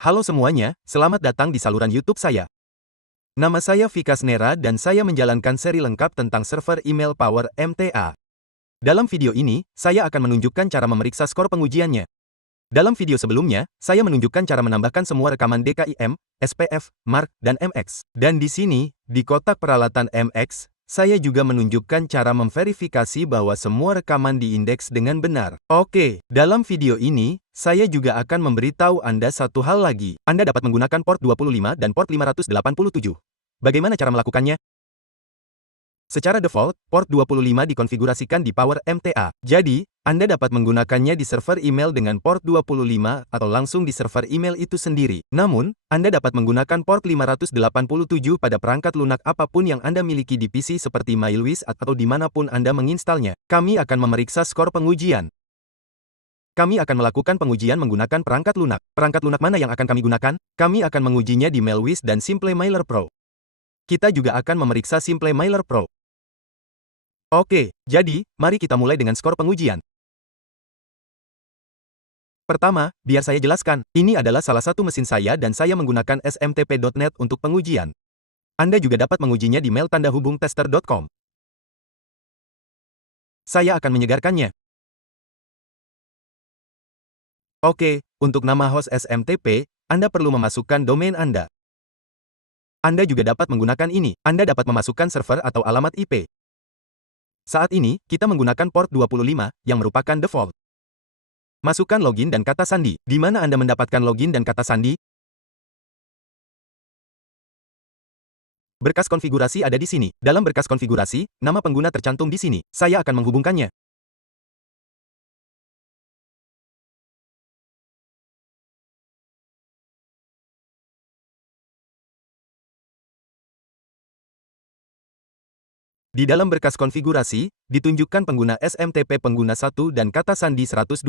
Halo semuanya, selamat datang di saluran YouTube saya. Nama saya Vikas Nera dan saya menjalankan seri lengkap tentang server email Power MTA. Dalam video ini, saya akan menunjukkan cara memeriksa skor pengujiannya. Dalam video sebelumnya, saya menunjukkan cara menambahkan semua rekaman DKIM, SPF, MARC, dan MX. Dan di sini, di kotak peralatan MX, saya juga menunjukkan cara memverifikasi bahwa semua rekaman diindeks dengan benar. Oke, dalam video ini, saya juga akan memberitahu Anda satu hal lagi. Anda dapat menggunakan port 25 dan port 587. Bagaimana cara melakukannya? Secara default, port 25 dikonfigurasikan di Power MTA. Jadi, Anda dapat menggunakannya di server email dengan port 25 atau langsung di server email itu sendiri. Namun, Anda dapat menggunakan port 587 pada perangkat lunak apapun yang Anda miliki di PC seperti MailWiz atau dimanapun Anda menginstalnya. Kami akan memeriksa skor pengujian. Kami akan melakukan pengujian menggunakan perangkat lunak. Perangkat lunak mana yang akan kami gunakan? Kami akan mengujinya di MailWiz dan Simple Mailer Pro. Kita juga akan memeriksa Simple Mailer Pro. Oke, jadi, mari kita mulai dengan skor pengujian. Pertama, biar saya jelaskan, ini adalah salah satu mesin saya dan saya menggunakan smtp.net untuk pengujian. Anda juga dapat mengujinya di mail-tester.com. Saya akan menyegarkannya. Oke, untuk nama host SMTP, Anda perlu memasukkan domain Anda. Anda juga dapat menggunakan ini. Anda dapat memasukkan server atau alamat IP. Saat ini, kita menggunakan port 25, yang merupakan default. Masukkan login dan kata sandi. Di mana Anda mendapatkan login dan kata sandi? Berkas konfigurasi ada di sini. Dalam berkas konfigurasi, nama pengguna tercantum di sini. Saya akan menghubungkannya. Di dalam berkas konfigurasi, ditunjukkan pengguna SMTP pengguna 1 dan kata sandi 123.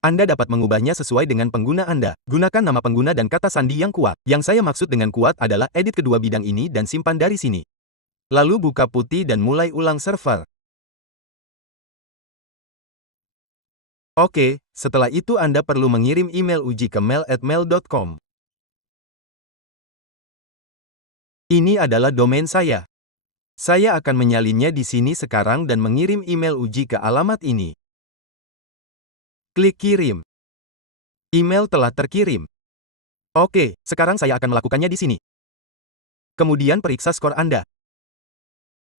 Anda dapat mengubahnya sesuai dengan pengguna Anda. Gunakan nama pengguna dan kata sandi yang kuat. Yang saya maksud dengan kuat adalah edit kedua bidang ini dan simpan dari sini. Lalu buka putih dan mulai ulang server. Oke, setelah itu Anda perlu mengirim email uji ke mail@mail.com. Ini adalah domain saya. Saya akan menyalinnya di sini sekarang dan mengirim email uji ke alamat ini. Klik kirim. Email telah terkirim. Oke, sekarang saya akan melakukannya di sini. Kemudian periksa skor Anda.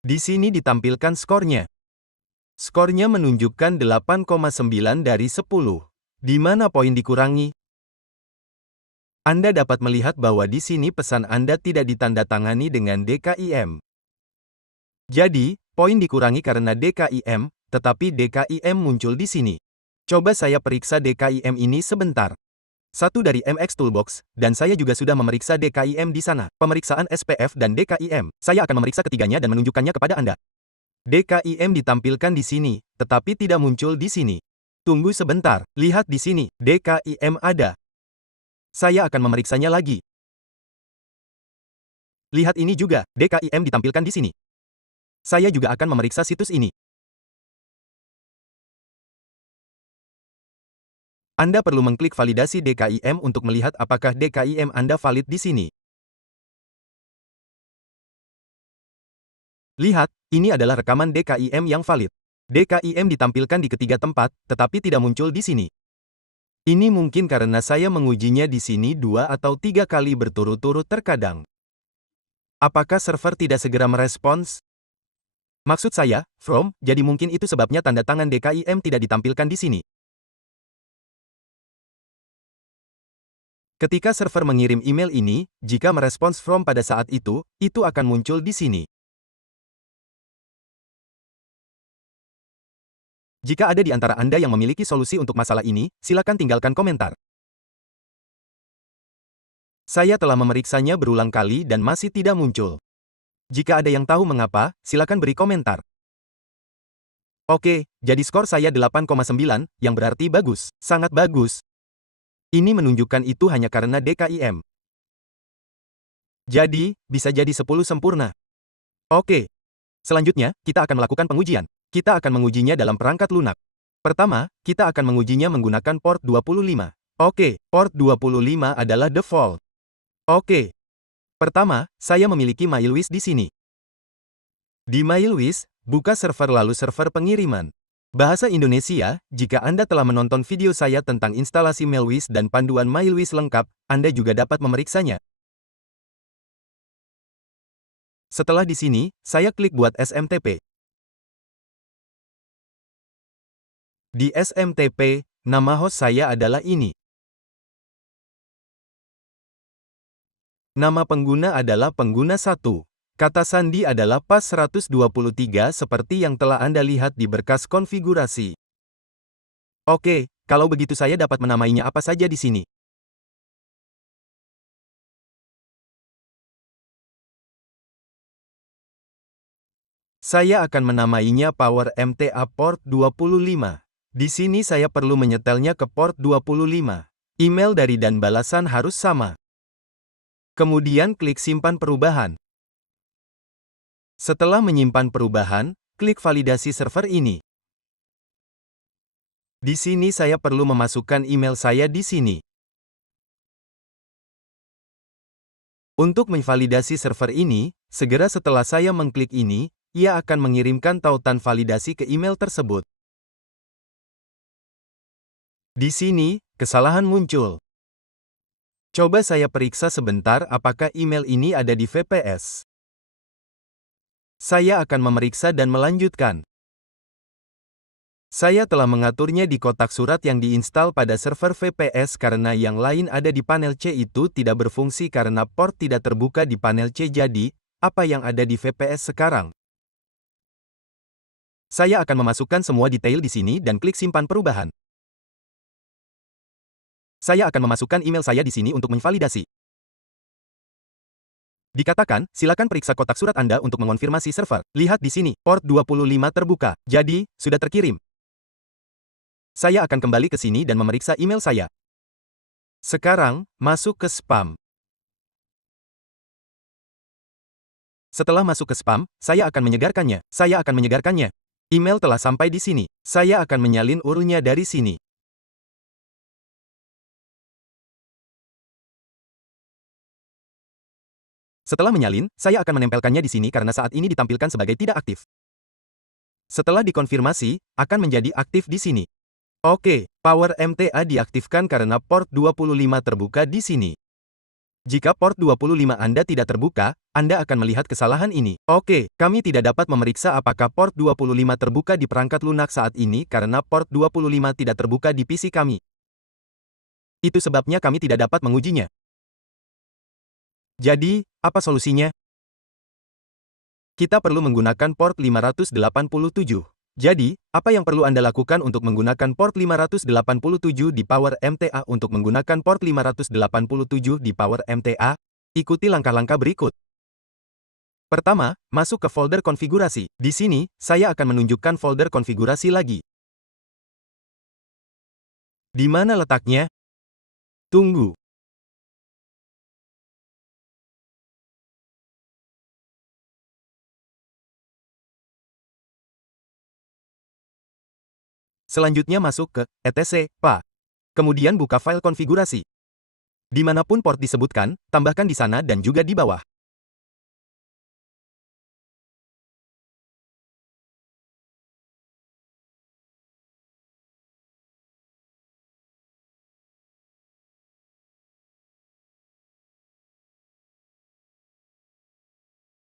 Di sini ditampilkan skornya. Skornya menunjukkan 8,9 dari 10. Di mana poin dikurangi? Anda dapat melihat bahwa di sini pesan Anda tidak ditandatangani dengan DKIM. Jadi, poin dikurangi karena DKIM, tetapi DKIM muncul di sini. Coba saya periksa DKIM ini sebentar. Satu dari MX Toolbox, dan saya juga sudah memeriksa DKIM di sana. Pemeriksaan SPF dan DKIM. Saya akan memeriksa ketiganya dan menunjukkannya kepada Anda. DKIM ditampilkan di sini, tetapi tidak muncul di sini. Tunggu sebentar, lihat di sini, DKIM ada. Saya akan memeriksanya lagi. Lihat ini juga, DKIM ditampilkan di sini. Saya juga akan memeriksa situs ini. Anda perlu mengklik validasi DKIM untuk melihat apakah DKIM Anda valid di sini. Lihat, ini adalah rekaman DKIM yang valid. DKIM ditampilkan di ketiga tempat, tetapi tidak muncul di sini. Ini mungkin karena saya mengujinya di sini 2 atau 3 kali berturut-turut terkadang. Apakah server tidak segera merespons? Maksud saya, jadi mungkin itu sebabnya tanda tangan DKIM tidak ditampilkan di sini. Ketika server mengirim email ini, jika merespons pada saat itu akan muncul di sini. Jika ada di antara Anda yang memiliki solusi untuk masalah ini, silakan tinggalkan komentar. Saya telah memeriksanya berulang kali dan masih tidak muncul. Jika ada yang tahu mengapa, silakan beri komentar. Oke, jadi skor saya 8,9, yang berarti bagus. Sangat bagus. Ini menunjukkan itu hanya karena DKIM. Jadi, bisa jadi 10 sempurna. Oke. Selanjutnya, kita akan melakukan pengujian. Kita akan mengujinya dalam perangkat lunak. Pertama, kita akan mengujinya menggunakan port 25. Oke, port 25 adalah default. Oke. Pertama, saya memiliki MailWish di sini. Di MailWish, buka server lalu server pengiriman. Bahasa Indonesia, jika Anda telah menonton video saya tentang instalasi MailWish dan panduan MailWish lengkap, Anda juga dapat memeriksanya. Setelah di sini, saya klik buat SMTP. Di SMTP, nama host saya adalah ini. Nama pengguna adalah pengguna 1. Kata sandi adalah pas 123 seperti yang telah Anda lihat di berkas konfigurasi. Oke, kalau begitu saya dapat menamainya apa saja di sini. Saya akan menamainya Power MTA Port 25. Di sini saya perlu menyetelnya ke port 25. Email dari dan balasan harus sama. Kemudian klik simpan perubahan. Setelah menyimpan perubahan, klik validasi server ini. Di sini saya perlu memasukkan email saya di sini. Untuk memvalidasi server ini, segera setelah saya mengklik ini, ia akan mengirimkan tautan validasi ke email tersebut. Di sini, kesalahan muncul. Coba saya periksa sebentar apakah email ini ada di VPS. Saya akan memeriksa dan melanjutkan. Saya telah mengaturnya di kotak surat yang diinstal pada server VPS karena yang lain ada di panel C itu tidak berfungsi karena port tidak terbuka di panel C. Jadi, apa yang ada di VPS sekarang? Saya akan memasukkan semua detail di sini dan klik simpan perubahan. Saya akan memasukkan email saya di sini untuk memvalidasi. Dikatakan, silakan periksa kotak surat Anda untuk mengonfirmasi server. Lihat di sini, port 25 terbuka. Jadi, sudah terkirim. Saya akan kembali ke sini dan memeriksa email saya. Sekarang, masuk ke spam. Setelah masuk ke spam, saya akan menyegarkannya. Saya akan menyegarkannya. Email telah sampai di sini. Saya akan menyalin URL-nya dari sini. Setelah menyalin, saya akan menempelkannya di sini karena saat ini ditampilkan sebagai tidak aktif. Setelah dikonfirmasi, akan menjadi aktif di sini. Oke, Power MTA diaktifkan karena port 25 terbuka di sini. Jika port 25 Anda tidak terbuka, Anda akan melihat kesalahan ini. Oke, kami tidak dapat memeriksa apakah port 25 terbuka di perangkat lunak saat ini karena port 25 tidak terbuka di PC kami. Itu sebabnya kami tidak dapat mengujinya. Jadi, apa solusinya? Kita perlu menggunakan port 587. Jadi, apa yang perlu Anda lakukan untuk menggunakan port 587 di Power MTA? Untuk menggunakan port 587 di Power MTA, ikuti langkah-langkah berikut. Pertama, masuk ke folder konfigurasi. Di sini, saya akan menunjukkan folder konfigurasi lagi. Di mana letaknya? Tunggu. Selanjutnya masuk ke etc. pa. Kemudian buka file konfigurasi. Dimanapun port disebutkan, tambahkan di sana dan juga di bawah.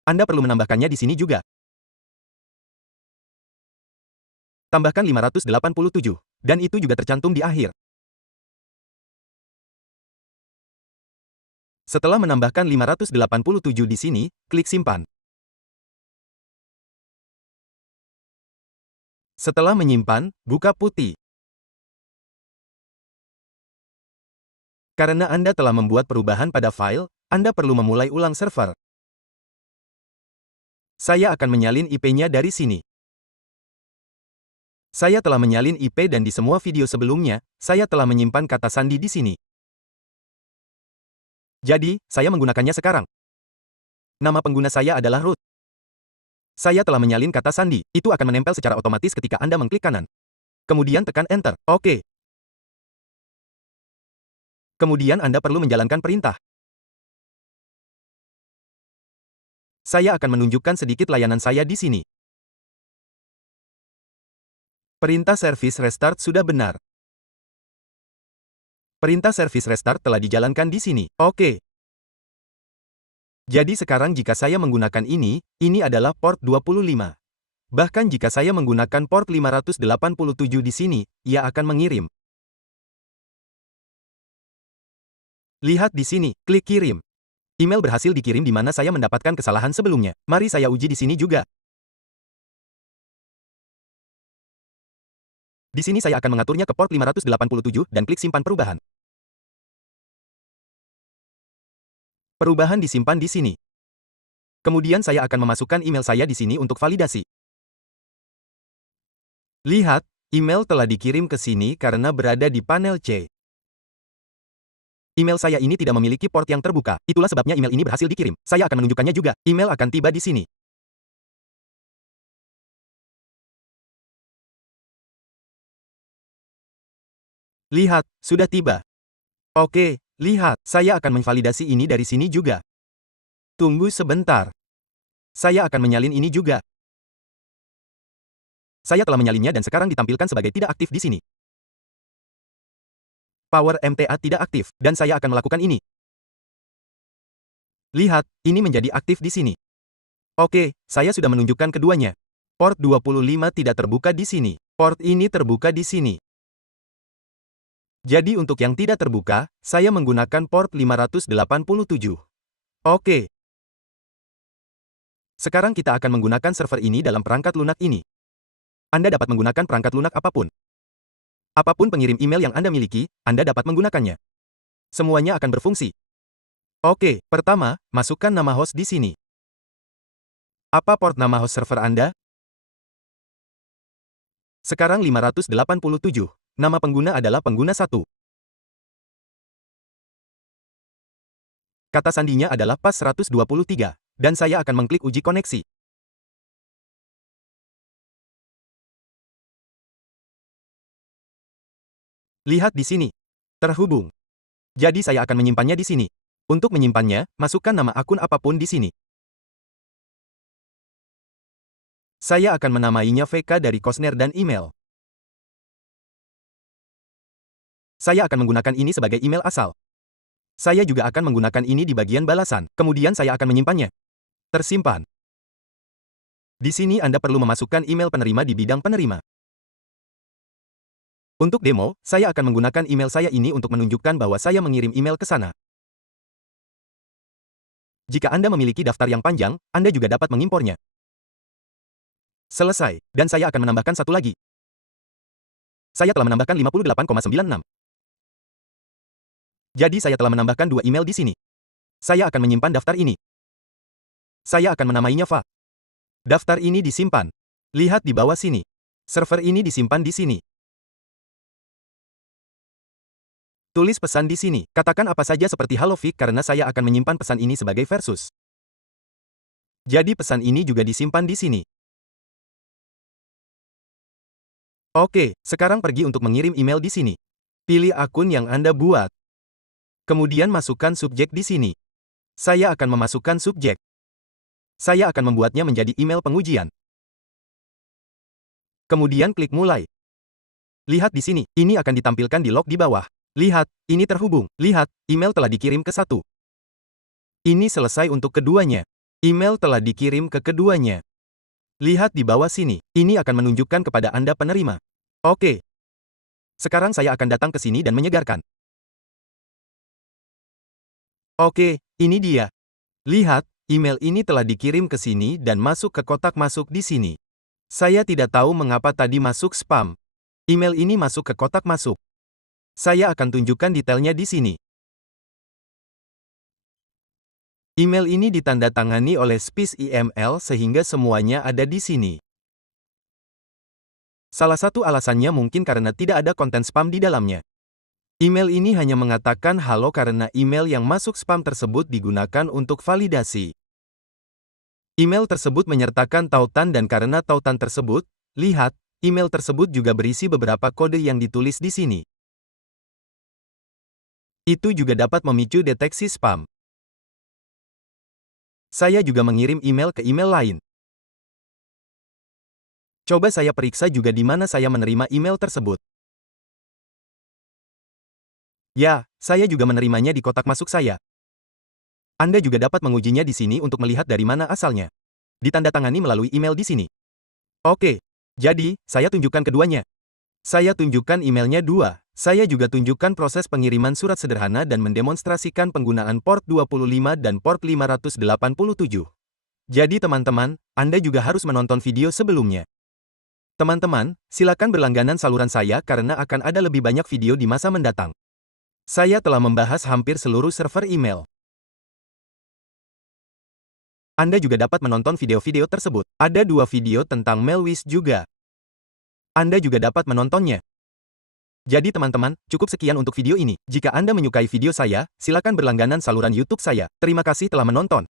Anda perlu menambahkannya di sini juga. Tambahkan 587, dan itu juga tercantum di akhir. Setelah menambahkan 587 di sini, klik simpan. Setelah menyimpan, buka putih. Karena Anda telah membuat perubahan pada file, Anda perlu memulai ulang server. Saya akan menyalin IP-nya dari sini. Saya telah menyalin IP dan di semua video sebelumnya, saya telah menyimpan kata sandi di sini. Jadi, saya menggunakannya sekarang. Nama pengguna saya adalah root. Saya telah menyalin kata sandi. Itu akan menempel secara otomatis ketika Anda mengklik kanan. Kemudian tekan Enter. Oke. Kemudian Anda perlu menjalankan perintah. Saya akan menunjukkan sedikit layanan saya di sini. Perintah servis restart sudah benar. Perintah servis restart telah dijalankan di sini. Oke. Jadi sekarang jika saya menggunakan ini adalah port 25. Bahkan jika saya menggunakan port 587 di sini, ia akan mengirim. Lihat di sini, klik kirim. Email berhasil dikirim di mana saya mendapatkan kesalahan sebelumnya. Mari saya uji di sini juga. Di sini saya akan mengaturnya ke port 587 dan klik simpan perubahan. Perubahan disimpan di sini. Kemudian saya akan memasukkan email saya di sini untuk validasi. Lihat, email telah dikirim ke sini karena berada di panel C. Email saya ini tidak memiliki port yang terbuka, itulah sebabnya email ini berhasil dikirim. Saya akan menunjukkannya juga. Email akan tiba di sini. Lihat, sudah tiba. Oke, lihat, saya akan memvalidasi ini dari sini juga. Tunggu sebentar. Saya akan menyalin ini juga. Saya telah menyalinnya dan sekarang ditampilkan sebagai tidak aktif di sini. Power MTA tidak aktif, dan saya akan melakukan ini. Lihat, ini menjadi aktif di sini. Oke, saya sudah menunjukkan keduanya. Port 25 tidak terbuka di sini. Port ini terbuka di sini. Jadi untuk yang tidak terbuka, saya menggunakan port 587. Oke. Sekarang kita akan menggunakan server ini dalam perangkat lunak ini. Anda dapat menggunakan perangkat lunak apapun. Apapun pengirim email yang Anda miliki, Anda dapat menggunakannya. Semuanya akan berfungsi. Oke, pertama, masukkan nama host di sini. Apa port nama host server Anda? Sekarang 587. Nama pengguna adalah pengguna 1. Kata sandinya adalah pas 123. Dan saya akan mengklik uji koneksi. Lihat di sini. Terhubung. Jadi saya akan menyimpannya di sini. Untuk menyimpannya, masukkan nama akun apapun di sini. Saya akan menamainya VK dari Cosner dan email. Saya akan menggunakan ini sebagai email asal. Saya juga akan menggunakan ini di bagian balasan. Kemudian saya akan menyimpannya. Tersimpan. Di sini Anda perlu memasukkan email penerima di bidang penerima. Untuk demo, saya akan menggunakan email saya ini untuk menunjukkan bahwa saya mengirim email ke sana. Jika Anda memiliki daftar yang panjang, Anda juga dapat mengimpornya. Selesai, dan saya akan menambahkan satu lagi. Saya telah menambahkan 58,96. Jadi saya telah menambahkan 2 email di sini. Saya akan menyimpan daftar ini. Saya akan menamainya FA. Daftar ini disimpan. Lihat di bawah sini. Server ini disimpan di sini. Tulis pesan di sini. Katakan apa saja seperti Halo Vic karena saya akan menyimpan pesan ini sebagai versus. Jadi pesan ini juga disimpan di sini. Oke, sekarang pergi untuk mengirim email di sini. Pilih akun yang Anda buat. Kemudian masukkan subjek di sini. Saya akan memasukkan subjek. Saya akan membuatnya menjadi email pengujian. Kemudian klik mulai. Lihat di sini, ini akan ditampilkan di log di bawah. Lihat, ini terhubung. Lihat, email telah dikirim ke satu. Ini selesai untuk keduanya. Email telah dikirim ke keduanya. Lihat di bawah sini. Ini akan menunjukkan kepada Anda penerima. Oke. Sekarang saya akan datang ke sini dan menyegarkan. Oke, ini dia. Lihat, email ini telah dikirim ke sini dan masuk ke kotak masuk di sini. Saya tidak tahu mengapa tadi masuk spam. Email ini masuk ke kotak masuk. Saya akan tunjukkan detailnya di sini. Email ini ditandatangani oleh Spice EML sehingga semuanya ada di sini. Salah satu alasannya mungkin karena tidak ada konten spam di dalamnya. Email ini hanya mengatakan halo karena email yang masuk spam tersebut digunakan untuk validasi. Email tersebut menyertakan tautan dan karena tautan tersebut, lihat, email tersebut juga berisi beberapa kode yang ditulis di sini. Itu juga dapat memicu deteksi spam. Saya juga mengirim email ke email lain. Coba saya periksa juga di mana saya menerima email tersebut. Ya, saya juga menerimanya di kotak masuk saya. Anda juga dapat mengujinya di sini untuk melihat dari mana asalnya. Ditandatangani melalui email di sini. Oke, jadi, saya tunjukkan keduanya. Saya tunjukkan emailnya dua. Saya juga tunjukkan proses pengiriman surat sederhana dan mendemonstrasikan penggunaan port 25 dan port 587. Jadi teman-teman, Anda juga harus menonton video sebelumnya. Teman-teman, silakan berlangganan saluran saya karena akan ada lebih banyak video di masa mendatang. Saya telah membahas hampir seluruh server email. Anda juga dapat menonton video-video tersebut. Ada dua video tentang Mailwiz juga. Anda juga dapat menontonnya. Jadi teman-teman, cukup sekian untuk video ini. Jika Anda menyukai video saya, silakan berlangganan saluran YouTube saya. Terima kasih telah menonton.